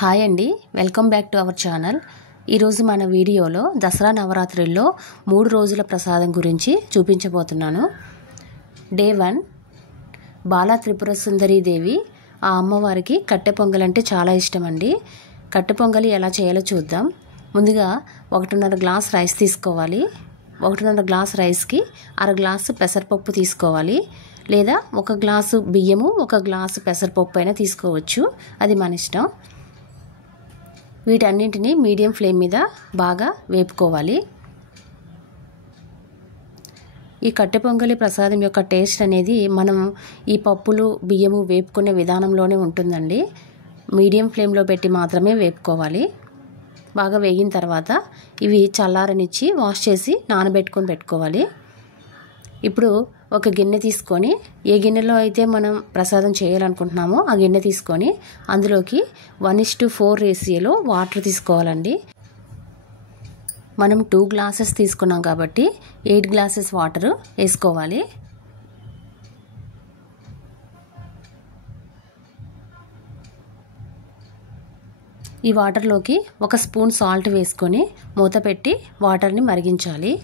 Hi అండి, welcome back to our channel. ఈరోజు మన వీడియోలో దసరా నవరాత్రుల్లో 3 రోజుల ప్రసాదం గురించి చూపించబోతున్నాను. డే 1 బాలా త్రిపుర సుందరి దేవి ఆ అమ్మవారికి కట్టె పొంగల్ అంటే చాలా ఇష్టం అండి. కట్టె పొంగలి ఎలా చేయాలో చూద్దాం. ముందుగా 1.5 గ్లాస్ రైస్ తీసుకోవాలి. 1.5 గ్లాస్ రైస్కి 1/2 గ్లాసు పెసరపప్పు తీసుకోవాలి. లేదా 1 గ్లాసు బియ్యము 1 గ్లాసు పెసరపప్పు అయినా తీసుకోవచ్చు, అది మన ఇష్టం. వీటన్నింటినీ మీడియం ఫ్లేమ్ మీద బాగా వేపుకోవాలి. ఈ కట్టె పొంగలి ప్రసాదం యొక్క టేస్ట్ అనేది మనం ఈ పప్పులు బియ్యము వేపుకునే విధానంలోనే ఉంటుందండి. మీడియం ఫ్లేమ్లో పెట్టి మాత్రమే వేపుకోవాలి. బాగా వేగిన తర్వాత ఇవి చల్లారనిచ్చి వాష్ చేసి నానబెట్టుకొని పెట్టుకోవాలి. ఇప్పుడు ఒక గిన్నె తీసుకొని, ఏ గిన్నెలో అయితే మనం ప్రసాదం చేయాలనుకుంటున్నామో ఆ గిన్నె తీసుకొని అందులోకి 1:4 రేషియోలో వాటర్ తీసుకోవాలండి. మనం 2 గ్లాసెస్ తీసుకున్నాం కాబట్టి 8 గ్లాసెస్ వాటర్ వేసుకోవాలి. ఈ వాటర్లోకి 1 స్పూన్ సాల్ట్ వేసుకొని మూత పెట్టి వాటర్ని మరిగించాలి.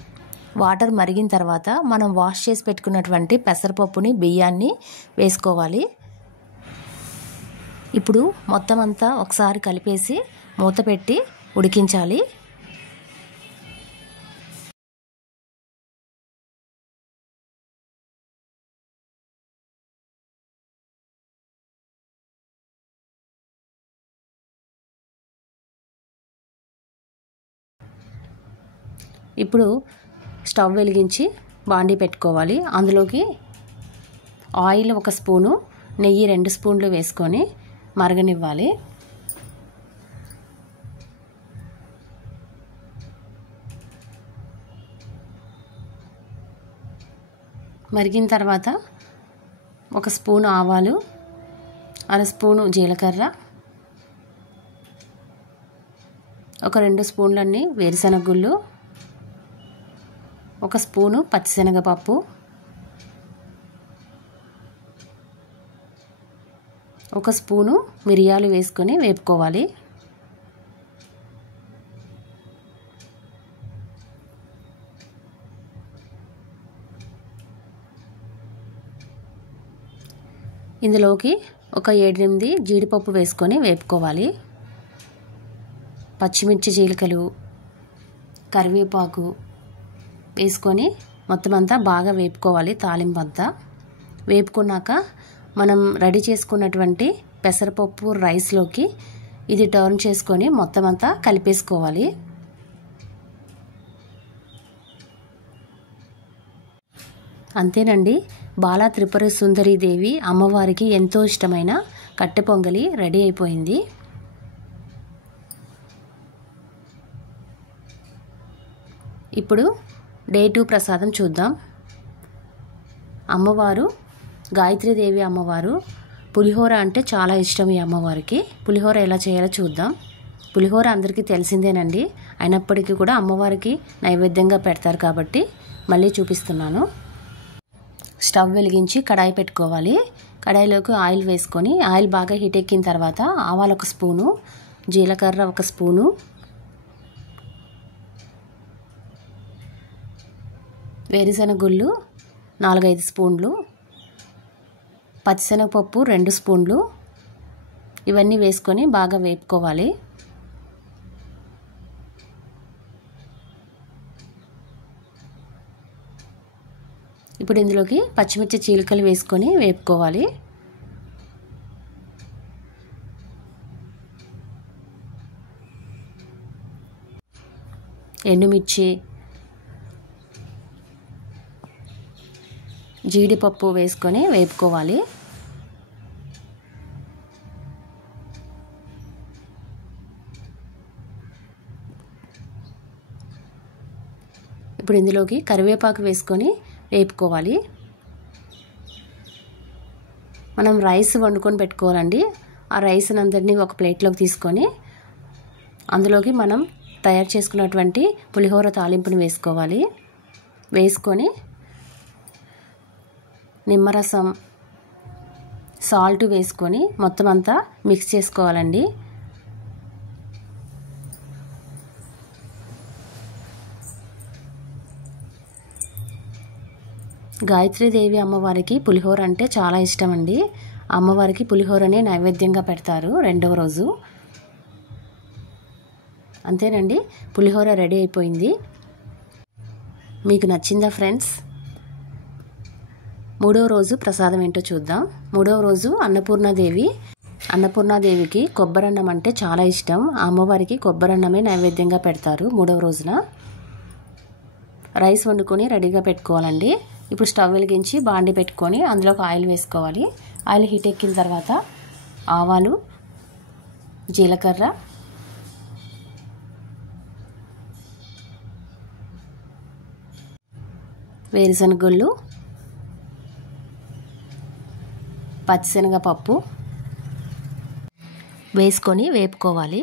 వాటర్ మరిగిన తర్వాత మనం వాష్ చేసి పెట్టుకున్నటువంటి పెసరపప్పుని బియ్యాన్ని వేసుకోవాలి. ఇప్పుడు మొత్తం అంతా ఒకసారి కలిపేసి మూత పెట్టి ఉడికించాలి. ఇప్పుడు స్టవ్ వెలిగించి బాండీ పెట్టుకోవాలి. అందులోకి ఆయిల్ 1 స్పూను, నెయ్యి 2 స్పూన్లు వేసుకొని మరగనివ్వాలి. మరిగిన తర్వాత 1 స్పూను ఆవాలు, 1/2 స్పూను జీలకర్ర, 2 స్పూన్లన్నీ వేరుశనగ గుళ్ళు, 1 స్పూను పచ్చిశనగపప్పు, 1 స్పూను మిరియాలు వేసుకొని వేపుకోవాలి. ఇందులోకి 7-8 జీడిపప్పు వేసుకొని వేపుకోవాలి. పచ్చిమిర్చి చీలికలు, కరివేపాకు వేసుకొని మొత్తం అంతా బాగా వేపుకోవాలి. తాలింపు అంతా వేపుకున్నాక మనం రెడీ చేసుకున్నటువంటి పెసరపప్పు రైస్లోకి ఇది టర్న్ చేసుకొని మొత్తం అంతా కలిపేసుకోవాలి. అంతేనండి, బాలా త్రిపుర సుందరి దేవి అమ్మవారికి ఎంతో ఇష్టమైన కట్టె పొంగలి రెడీ అయిపోయింది. ఇప్పుడు డే 2 ప్రసాదం చూద్దాం. అమ్మవారు గాయత్రీదేవి అమ్మవారు పులిహోర అంటే చాలా ఇష్టం ఈ అమ్మవారికి. పులిహోర ఎలా చేయాలో చూద్దాం. పులిహోర అందరికీ తెలిసిందేనండి, అయినప్పటికీ కూడా అమ్మవారికి నైవేద్యంగా పెడతారు కాబట్టి మళ్ళీ చూపిస్తున్నాను. స్టవ్ వెలిగించి కడాయి పెట్టుకోవాలి. కడాయిలోకి ఆయిల్ వేసుకొని ఆయిల్ బాగా హీట్ ఎక్కిన తర్వాత ఆవాలు 1 స్పూను, జీలకర్ర 1 స్పూను, వేరుశనగ గుళ్ళు 4-5 స్పూన్లు, పచ్చిశనగపప్పు 2 స్పూన్లు, ఇవన్నీ వేసుకొని బాగా వేపుకోవాలి. ఇప్పుడు ఇందులోకి పచ్చిమిర్చి చీలికలు వేసుకొని వేపుకోవాలి. ఎండుమిర్చి, జీడిపప్పు వేసుకొని వేపుకోవాలి. ఇప్పుడు ఇందులోకి కరివేపాకు వేసుకొని వేపుకోవాలి. మనం రైస్ వండుకొని పెట్టుకోవాలండి. ఆ రైస్ని అందరినీ ఒక ప్లేట్లోకి తీసుకొని అందులోకి మనం తయారు చేసుకున్నటువంటి పులిహోర తాలింపుని వేసుకోవాలి. వేసుకొని నిమ్మరసం, సాల్ట్ వేసుకొని మొత్తం అంతా మిక్స్ చేసుకోవాలండి. గాయత్రీదేవి అమ్మవారికి పులిహోర అంటే చాలా ఇష్టం అండి. అమ్మవారికి పులిహోరనే నైవేద్యంగా పెడతారు రెండవ రోజు. అంతేనండి, పులిహోర రెడీ అయిపోయింది. మీకు నచ్చిందా ఫ్రెండ్స్? మూడవ రోజు ప్రసాదం ఏంటో చూద్దాం. మూడవ రోజు అన్నపూర్ణాదేవికి కొబ్బరన్నం అంటే చాలా ఇష్టం. అమ్మవారికి కొబ్బరన్నమే నైవేద్యంగా పెడతారు మూడవ రోజున. రైస్ వండుకొని రెడీగా పెట్టుకోవాలండి. ఇప్పుడు స్టవ్ వెలిగించి బాండి పెట్టుకొని అందులోకి ఆయిల్ వేసుకోవాలి. ఆయిల్ హీట్ ఎక్కిన తర్వాత ఆవాలు, జీలకర్ర, వేరుశనగగుళ్ళు, పచ్చిశనగపప్పు వేసుకొని వేపుకోవాలి.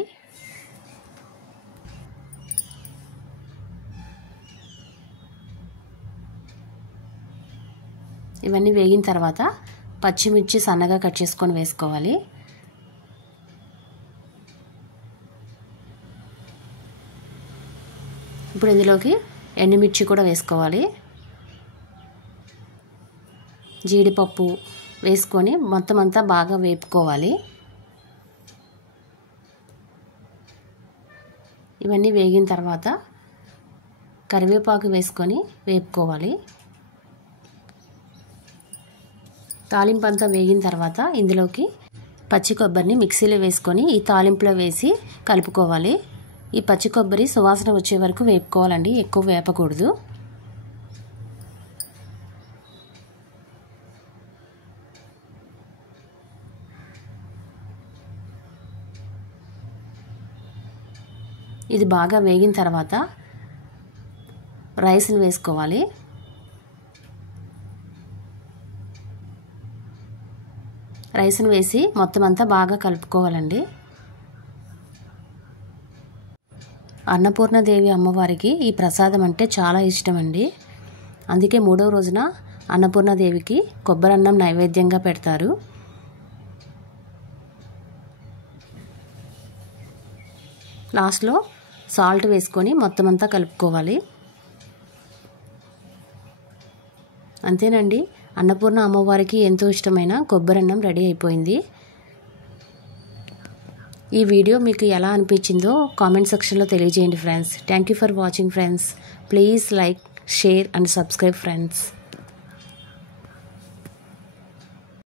ఇవన్నీ వేగిన తర్వాత పచ్చిమిర్చి సన్నగా కట్ చేసుకొని వేసుకోవాలి. ఇప్పుడు ఇందులోకి ఎండుమిర్చి కూడా వేసుకోవాలి. జీడిపప్పు వేసుకొని మొత్తం అంతా బాగా వేపుకోవాలి. ఇవన్నీ వేగిన తర్వాత కరివేపాకు వేసుకొని వేపుకోవాలి. తాలింపు అంతా వేగిన తర్వాత ఇందులోకి పచ్చి కొబ్బరిని మిక్సీలో వేసుకొని ఈ తాలింపులో వేసి కలుపుకోవాలి. ఈ పచ్చి కొబ్బరి సువాసన వచ్చే వరకు వేపుకోవాలండి, ఎక్కువ వేపకూడదు. ఇది బాగా వేగిన తర్వాత రైస్ని వేసుకోవాలి. రైస్ని వేసి మొత్తం అంతా బాగా కలుపుకోవాలండి. అన్నపూర్ణాదేవి అమ్మవారికి ఈ ప్రసాదం అంటే చాలా ఇష్టం అండి. అందుకే మూడవ రోజున అన్నపూర్ణాదేవికి కొబ్బరన్నం నైవేద్యంగా పెడతారు. లాస్ట్లో సాల్ట్ వేసుకొని మొత్తం అంతా కలుపుకోవాలి. అంతేనండి, అన్నపూర్ణ అమ్మవారికి ఎంతో ఇష్టమైన కొబ్బరన్నం రెడీ అయిపోయింది. ఈ వీడియో మీకు ఎలా అనిపించిందో కామెంట్ సెక్షన్లో తెలియజేయండి friends. Thank you for watching friends. Please like, share and subscribe friends.